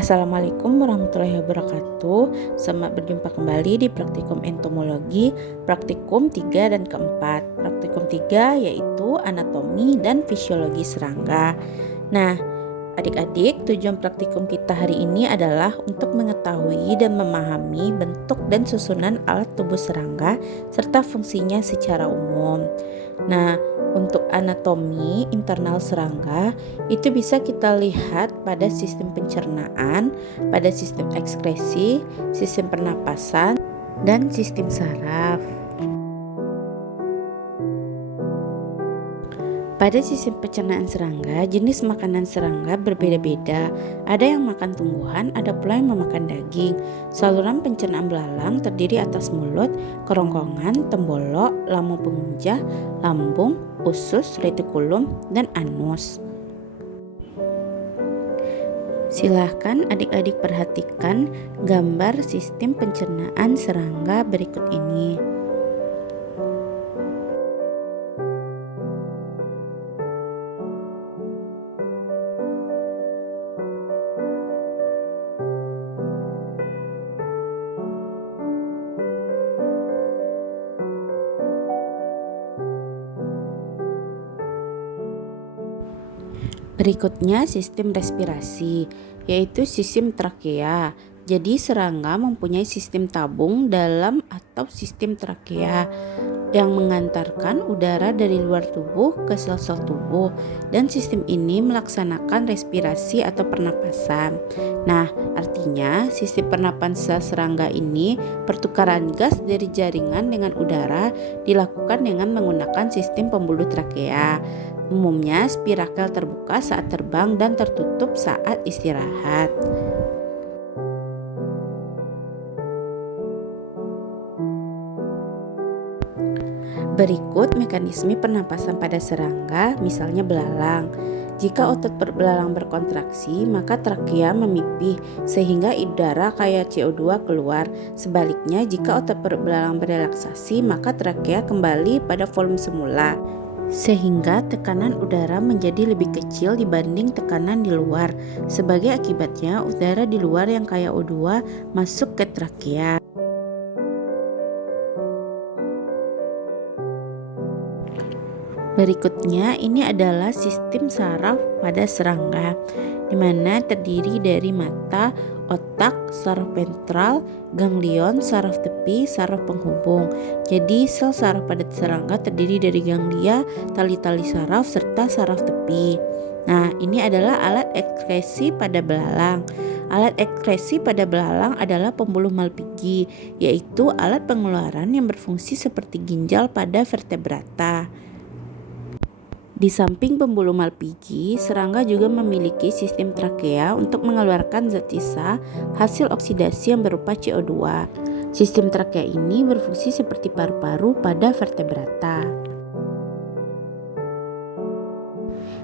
Assalamualaikum warahmatullahi wabarakatuh. Selamat berjumpa kembali di praktikum entomologi praktikum 3 dan keempat. Praktikum 3 yaitu anatomi dan fisiologi serangga. Nah, adik-adik, tujuan praktikum kita hari ini adalah untuk mengetahui dan memahami bentuk dan susunan alat tubuh serangga serta fungsinya secara umum. Nah, untuk anatomi internal serangga itu bisa kita lihat pada sistem pencernaan, pada sistem ekskresi, sistem pernapasan, dan sistem saraf. Pada sistem pencernaan serangga, jenis makanan serangga berbeda-beda. Ada yang makan tumbuhan, ada pula yang memakan daging. Saluran pencernaan belalang terdiri atas mulut, kerongkongan, tembolok, lambung pengunjah, lambung, usus, retikulum, dan anus. Silahkan adik-adik perhatikan gambar sistem pencernaan serangga berikut ini. Berikutnya sistem respirasi, yaitu sistem trakea. Jadi serangga mempunyai sistem tabung dalam atau sistem trakea yang mengantarkan udara dari luar tubuh ke sel-sel tubuh, dan sistem ini melaksanakan respirasi atau pernapasan. Nah, artinya sistem pernapasan serangga ini pertukaran gas dari jaringan dengan udara dilakukan dengan menggunakan sistem pembuluh trakea. Umumnya spirakel terbuka saat terbang dan tertutup saat istirahat. Berikut mekanisme pernapasan pada serangga, misalnya belalang. Jika otot belalang berkontraksi, maka trakea memipih sehingga udara kaya CO2 keluar. Sebaliknya, jika otot belalang berelaksasi, maka trakea kembali pada volume semula, sehingga tekanan udara menjadi lebih kecil dibanding tekanan di luar. Sebagai akibatnya, udara di luar yang kaya O2 masuk ke trakea. Berikutnya, ini adalah sistem saraf pada serangga, di mana terdiri dari mata, otak, saraf ventral, ganglion, saraf tepi, saraf penghubung. Jadi sel saraf pada serangga terdiri dari ganglia, tali-tali saraf, serta saraf tepi. Nah, ini adalah alat ekskresi pada belalang. Alat ekskresi pada belalang adalah pembuluh Malpighi, yaitu alat pengeluaran yang berfungsi seperti ginjal pada vertebrata. Di samping pembuluh Malpighi, serangga juga memiliki sistem trakea untuk mengeluarkan zat sisa hasil oksidasi yang berupa CO2. Sistem trakea ini berfungsi seperti paru-paru pada vertebrata.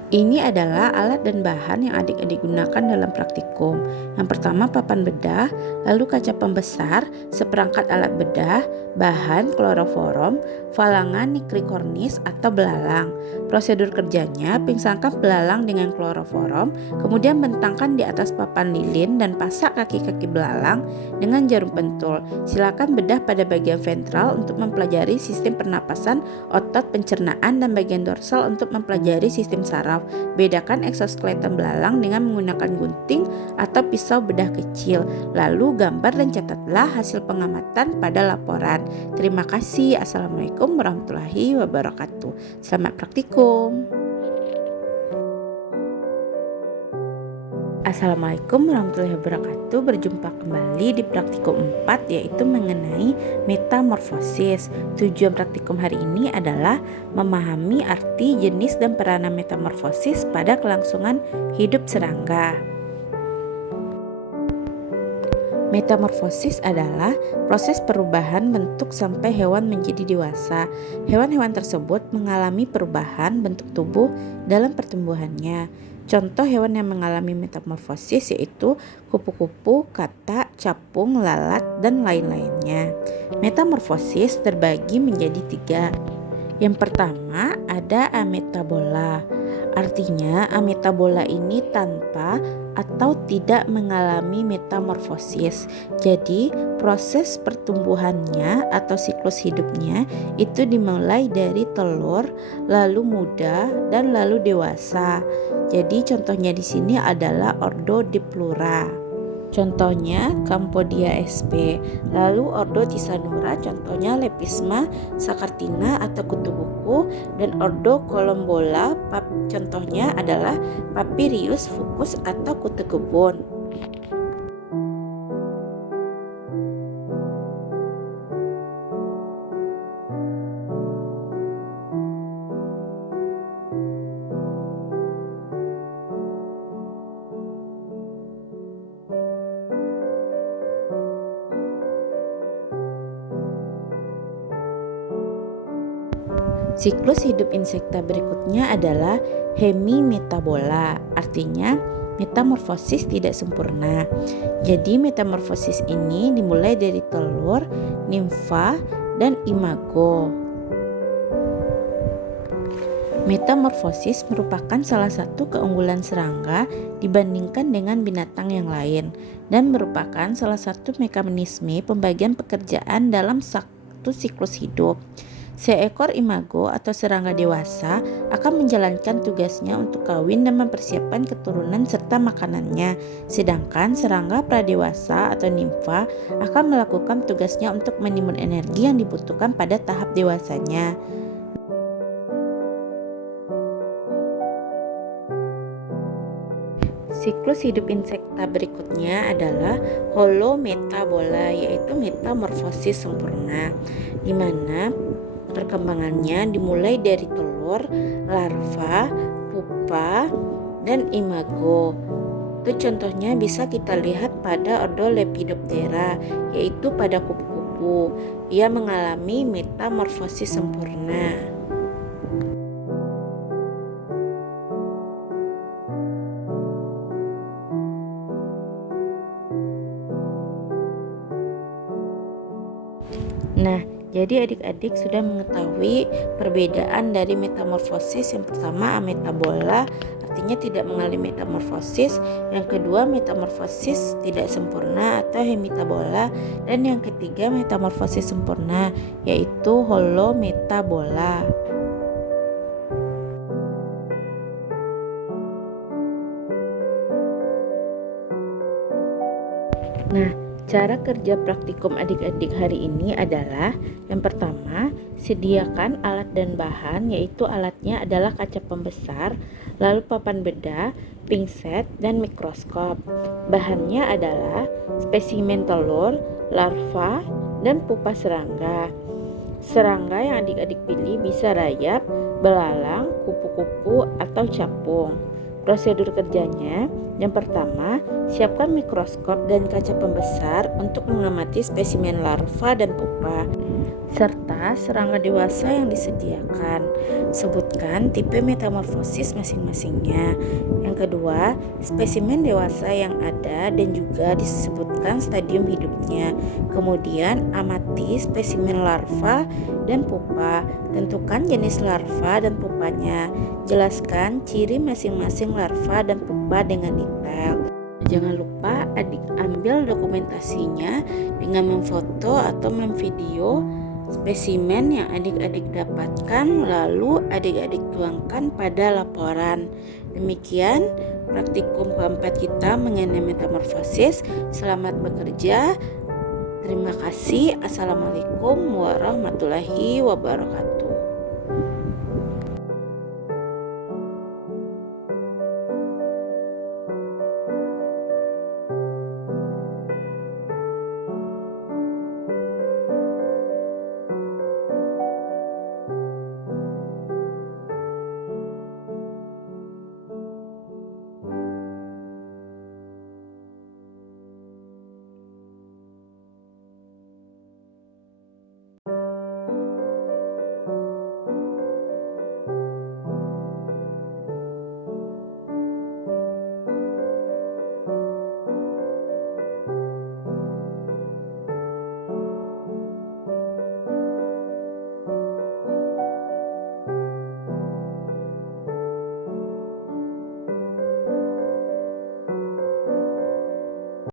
Ini adalah alat dan bahan yang adik-adik gunakan dalam praktikum. Yang pertama papan bedah, lalu kaca pembesar, seperangkat alat bedah, bahan kloroforum, falangan nikrikornis atau belalang. Prosedur kerjanya, pingsangkan belalang dengan kloroforum, kemudian bentangkan di atas papan lilin dan pasak kaki-kaki belalang dengan jarum pentul. Silakan bedah pada bagian ventral untuk mempelajari sistem pernapasan, otot pencernaan, dan bagian dorsal untuk mempelajari sistem saraf. Bedakan eksoskeleton belalang dengan menggunakan gunting atau pisau bedah kecil. Lalu gambar dan catatlah hasil pengamatan pada laporan. Terima kasih. Assalamualaikum warahmatullahi wabarakatuh. Selamat praktikum. Assalamualaikum warahmatullahi wabarakatuh. Berjumpa kembali di praktikum 4, yaitu mengenai metamorfosis. Tujuan praktikum hari ini adalah memahami arti, jenis, dan peranan metamorfosis pada kelangsungan hidup serangga. Metamorfosis adalah proses perubahan bentuk sampai hewan menjadi dewasa. Hewan-hewan tersebut mengalami perubahan bentuk tubuh dalam pertumbuhannya. Contoh hewan yang mengalami metamorfosis yaitu kupu-kupu, katak, capung, lalat, dan lain-lainnya. Metamorfosis terbagi menjadi 3. Yang pertama ada ametabola. Artinya ametabola ini tanpa atau tidak mengalami metamorfosis. Jadi, proses pertumbuhannya atau siklus hidupnya itu dimulai dari telur, lalu muda, dan lalu dewasa. Jadi, contohnya di sini adalah Ordo Diplura. Contohnya Cambodia sp. Lalu Ordo Tisanura contohnya Lepisma sakartina atau kutu buku, dan Ordo Colombola contohnya adalah Papirius fucus atau kutu kebun. Siklus hidup insekta berikutnya adalah hemimetabola, artinya metamorfosis tidak sempurna. Jadi metamorfosis ini dimulai dari telur, nimfa, dan imago. Metamorfosis merupakan salah satu keunggulan serangga dibandingkan dengan binatang yang lain dan merupakan salah satu mekanisme pembagian pekerjaan dalam satu siklus hidup. Seekor imago atau serangga dewasa akan menjalankan tugasnya untuk kawin dan mempersiapkan keturunan serta makanannya, sedangkan serangga pradewasa atau nimfa akan melakukan tugasnya untuk menimbun energi yang dibutuhkan pada tahap dewasanya. Siklus hidup insekta berikutnya adalah holometabola, yaitu metamorfosis sempurna, di mana perkembangannya dimulai dari telur, larva, pupa, dan imago. Itu contohnya bisa kita lihat pada Ordo Lepidoptera, yaitu pada kupu-kupu. Ia mengalami metamorfosis sempurna. Nah, jadi adik-adik sudah mengetahui perbedaan dari metamorfosis. Yang pertama ametabola, artinya tidak mengalami metamorfosis. Yang kedua metamorfosis tidak sempurna atau hemitabola. Dan yang ketiga metamorfosis sempurna, yaitu holometabola. Nah, cara kerja praktikum adik-adik hari ini adalah yang pertama, sediakan alat dan bahan, yaitu alatnya adalah kaca pembesar, lalu papan bedah, pinset, dan mikroskop. Bahannya adalah spesimen telur, larva, dan pupa serangga. Serangga yang adik-adik pilih bisa rayap, belalang, kupu-kupu, atau capung. Prosedur kerjanya, yang pertama, siapkan mikroskop dan kaca pembesar untuk mengamati spesimen larva dan pupa, serta serangga dewasa yang disediakan. Sebutkan tipe metamorfosis masing-masingnya. Yang kedua, spesimen dewasa yang ada dan juga disebutkan stadium hidupnya. Kemudian, amati spesimen larva dan pupa. Tentukan jenis larva dan pupanya. Jelaskan ciri masing-masing larva dan pupa dengan detail. Jangan lupa adik ambil dokumentasinya dengan memfoto atau memvideo spesimen yang adik-adik dapatkan, lalu adik-adik tuangkan pada laporan. Demikian praktikum keempat kita mengenai metamorfosis. Selamat bekerja. Terima kasih. Assalamualaikum warahmatullahi wabarakatuh.